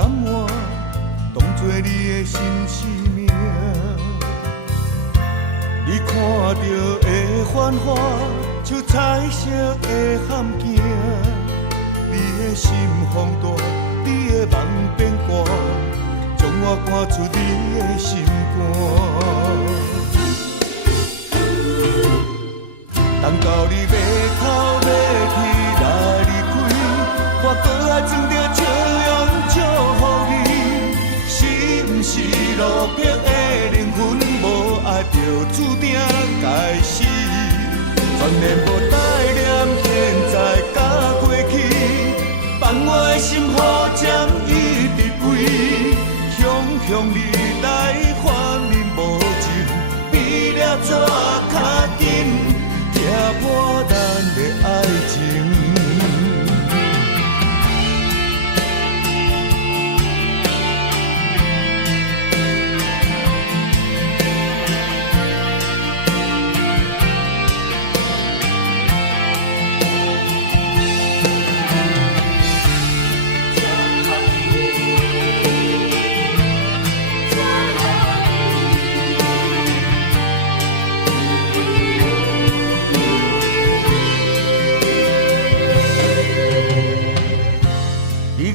甘愿当作你的新生命。你看到的繁华，像彩色的함境。你的心放大，你的梦变卦，将我赶出你的心肝。等到你要头要去来离开，我搁爱装着笑容祝福你。是毋是路边的灵魂，无爱就注定该死？全然无带念现在甲过去，放我的心雨针一直飞，向你来还你无情，比了纸较紧。打破咱的爱情。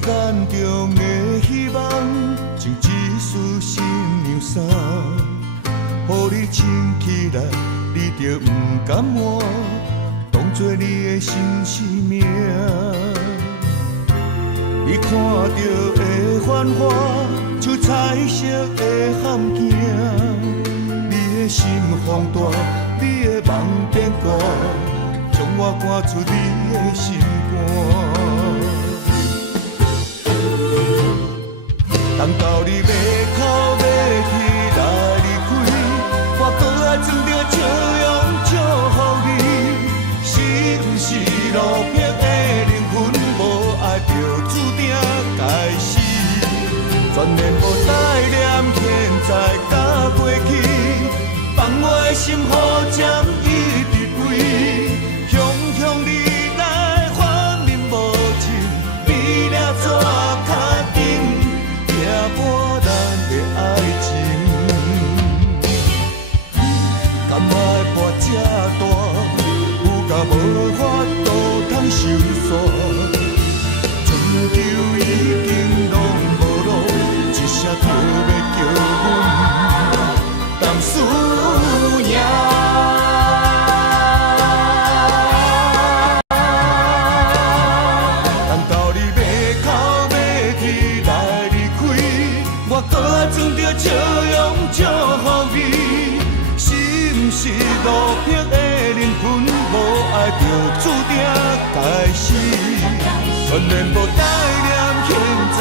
眼中的希望，像一束新娘伞，予你穿起来，你就不甘愿当作你的新生命。你看到的繁华，像彩色的함境。你的心放大，你的梦变卦，将我赶出你的心肝。等到你要哭要去来离开，我搁爱装着笑容祝福你。是毋是路边的灵魂，无爱就注定该死？全然无带念现在甲过去，放我的心雨针一直飞，向你来还你无情，比了纸较紧。打破咱的爱情，甘爱破这大，有甲无法度通收煞。春秋已经拢无路，一声叫要叫阮当思念。装着笑容祝福你，是毋是路边的灵魂，无爱就注定该死？全然无带念现在。